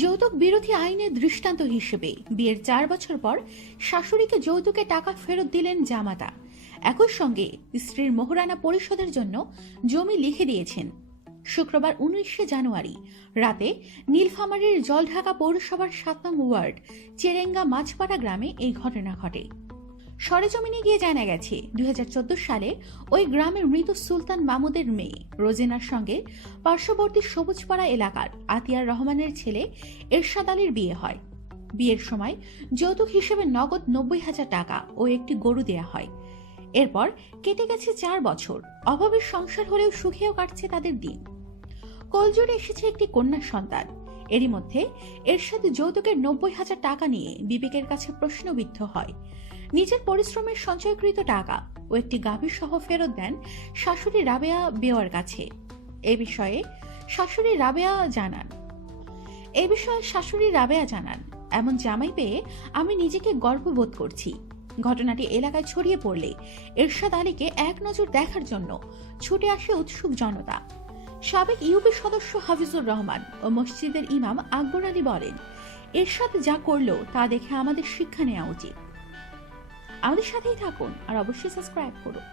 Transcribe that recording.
যৌতুক বিরোধী আইনের দৃষ্টান্ত হিসেবে বিয়ের 4 বছর পর শাশুড়িকে যৌতুকে টাকা ফেরত দিলেন জামাতা। একই সঙ্গে স্ত্রীর মোহরানা পরিশোধের জন্য জমি লিখে দিয়েছেন। শুক্রবার 19 জানুয়ারি রাতে নীলফামারীর জলঢাকা পৌরসভার 7 নং ওয়ার্ড চেরেঙ্গা মাছপাড়া গ্রামে এই ঘটনা ঘটে। সরেজমিনে গিয়ে জানা গেছে 2014 সালে ওই গ্রামের মৃত সুলতান মাহমুদের মেয়ে রোজিনার সঙ্গে পার্শ্ববর্তী সবুজপাড়া এলাকার আতিয়ার রহমানের ছেলে এরশাদ আলীর বিয়ে হয়। বিয়ের সময় যৌতুক হিসেবে নগদ 90,000 টাকা ও একটি গরু দেয়া হয়। এরপর কেটে গেছে 4 বছর। অভাবের সংসার হলেও সুখেও কাটছে তাদের দিন। কোলজোড়ে এসেছে একটি কন্যা সন্তান। এরই মধ্যে এরশাদ যৌতুকের 90,000 টাকা নিয়ে বিবেকের কাছে প্রশ্নবিদ্ধ হয়। নিজের পরিশ্রমের সঞ্চয়কৃত টাকা ও একটি গাভী সহ ফেরত দেন শাশুড়ি রাবেয়া বেওয়ার কাছে। এ বিষয়ে শাশুড়ি রাবেয়া জানান, এমন জামাই পেয়ে আমি নিজেকে গর্ববোধ করছি। ঘটনাটি এলাকায় ছড়িয়ে পড়লে এরশাদ আলীকে এক নজর দেখার জন্য ছুটে আসে উৎসুক জনতা। সাবেক ইউপি সদস্য হাফিজুর রহমান ও মসজিদের ইমাম আকবর আলী বলেন, এরশাদ যা করলো তা দেখে আমাদের শিক্ষা নেওয়া উচিত। আমাদের সাথেই থাকুন আর অবশ্যই সাবস্ক্রাইব করুন।